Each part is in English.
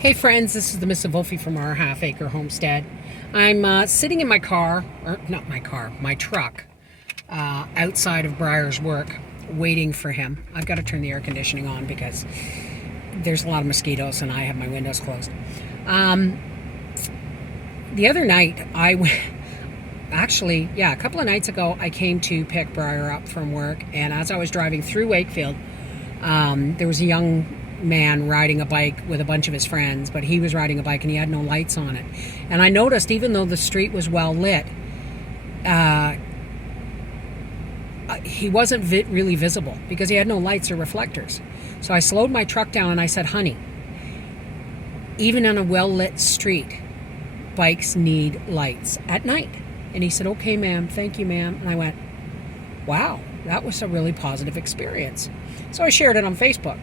Hey friends, this is the Mrs. Wolfie from our half-acre homestead. I'm sitting in my car, or not my car, my truck, outside of Briar's work, waiting for him. I've got to turn the air conditioning on because there's a lot of mosquitoes and I have my windows closed. The other night, a couple of nights ago, I came to pick Briar up from work, and as I was driving through Wakefield, there was a young man riding a bike with a bunch of his friends, but he was riding a bike and he had no lights on it. And I noticed, even though the street was well lit, he wasn't really visible because he had no lights or reflectors. So I slowed my truck down and I said, honey, even on a well-lit street, bikes need lights at night. And he said, okay, ma'am, thank you, ma'am. And I went, wow, that was a really positive experience. So I shared it on Facebook.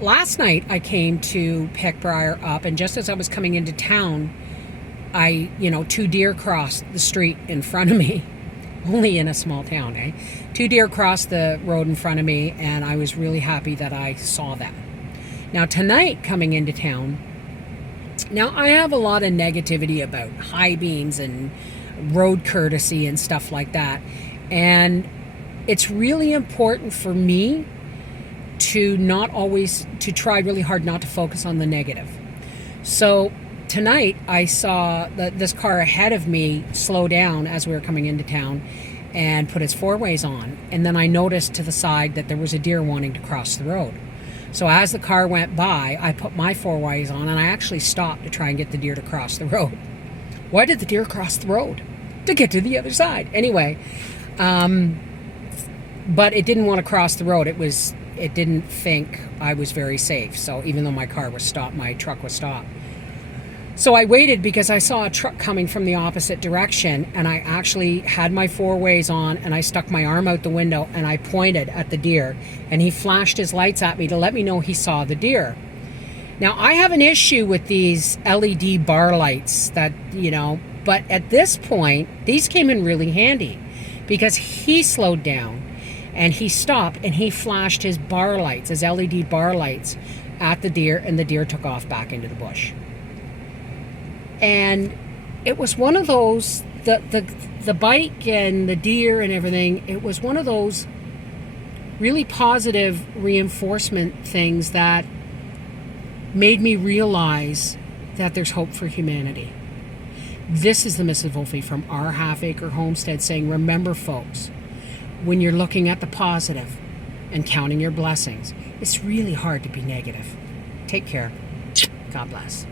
Last night I came to pick Briar up, and just as I was coming into town, two deer crossed the street in front of me. Only in a small town, eh? Two deer crossed the road in front of me, and I was really happy that I saw them. Now tonight, coming into town, now I have a lot of negativity about high beams and road courtesy and stuff like that, and it's really important for me to try really hard not to focus on the negative. So tonight I saw this car ahead of me slow down as we were coming into town and put its four ways on. And then I noticed to the side that there was a deer wanting to cross the road. So as the car went by, I put my four ways on and I actually stopped to try and get the deer to cross the road. Why did the deer cross the road? To get to the other side. Anyway, but it didn't want to cross the road. It didn't think I was very safe. So even though my car was stopped, my truck was stopped. So I waited because I saw a truck coming from the opposite direction, and I actually had my four ways on and I stuck my arm out the window and I pointed at the deer, and he flashed his lights at me to let me know he saw the deer. Now I have an issue with these LED bar lights but at this point, these came in really handy because he slowed down and he stopped and he flashed his bar lights, his LED bar lights at the deer, and the deer took off back into the bush. And it was one of those, the bike and the deer and everything, it was one of those really positive reinforcement things that made me realize that there's hope for humanity. This is the Mrs. Wolfie from our half-acre homestead saying, remember folks, when you're looking at the positive and counting your blessings, it's really hard to be negative. Take care. God bless.